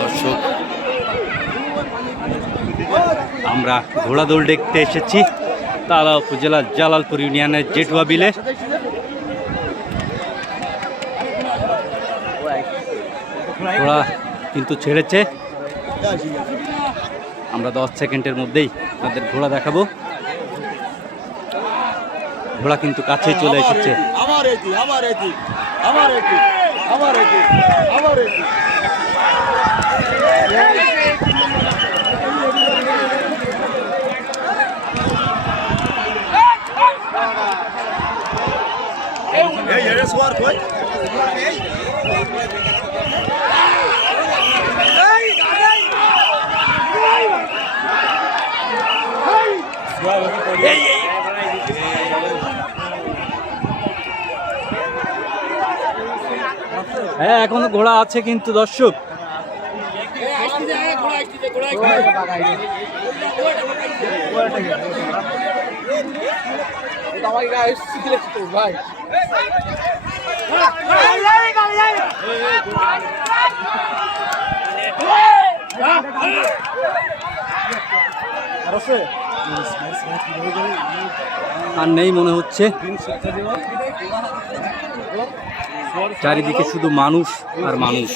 দর্শক, আমরা ঘোড়াদৌড় দেখতে এসেছি তালা উপজেলার জালালপুর ইউনিয়নের জেটুয়া বিলে। ঘোড়া কিন্তু ছেড়েছে। আমরা দশ সেকেন্ডের মধ্যেই তাদের ঘোড়া দেখাবো। ঘোড়া কিন্তু কাছেই চলে এসেছে। আমার আমার আমার আমার আমার হ্যাঁ এখনও ঘোড়া আছে কিন্তু দর্শক। আর নেই মনে হচ্ছে। চারিদিকে শুধু মানুষ আর মানুষ।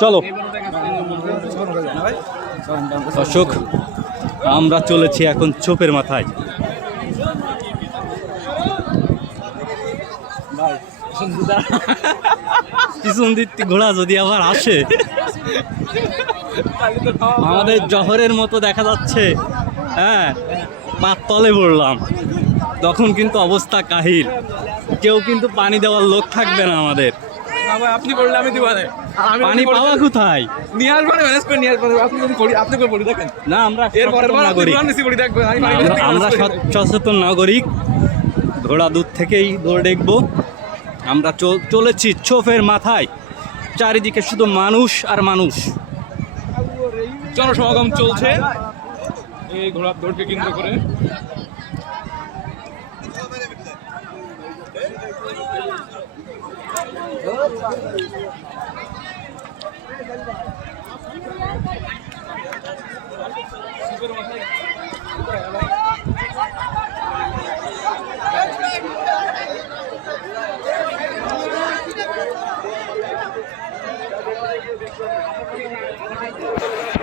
চলো। দর্শক, আমরা চলেছি এখন চোপের মাথায়। দিক ঘোড়া যদি আবার আসে? আমাদের জহরের মতো দেখা যাচ্ছে। হ্যাঁ পাততলে পড়লাম। তখন কিন্তু অবস্থা কাহিল। কেউ কিন্তু পানি দেওয়ার লোক থাকবে না আমাদের। আপনি বললে আমি দিব পানি পাওয়া কোথায়? নিয়ে আসবেন ম্যানেজ করে নিয়ে আসবেন আপনি যদি পড়ি আপনি করে পড়ি দেখেন। না আমরা এরপরের বার নাগরিক। আমরা- করি। সচেতন নাগরিক। ঘোড়া দূর থেকেই দৌড় দেখব। আমরা চল- চলেছি চোফের মাথায়। চারিদিকে শুধু মানুষ আর মানুষ। জনসমাগম চলছে। এই ঘোড়ার দৌড়কে কেন্দ্র করে। শিবের মাথায়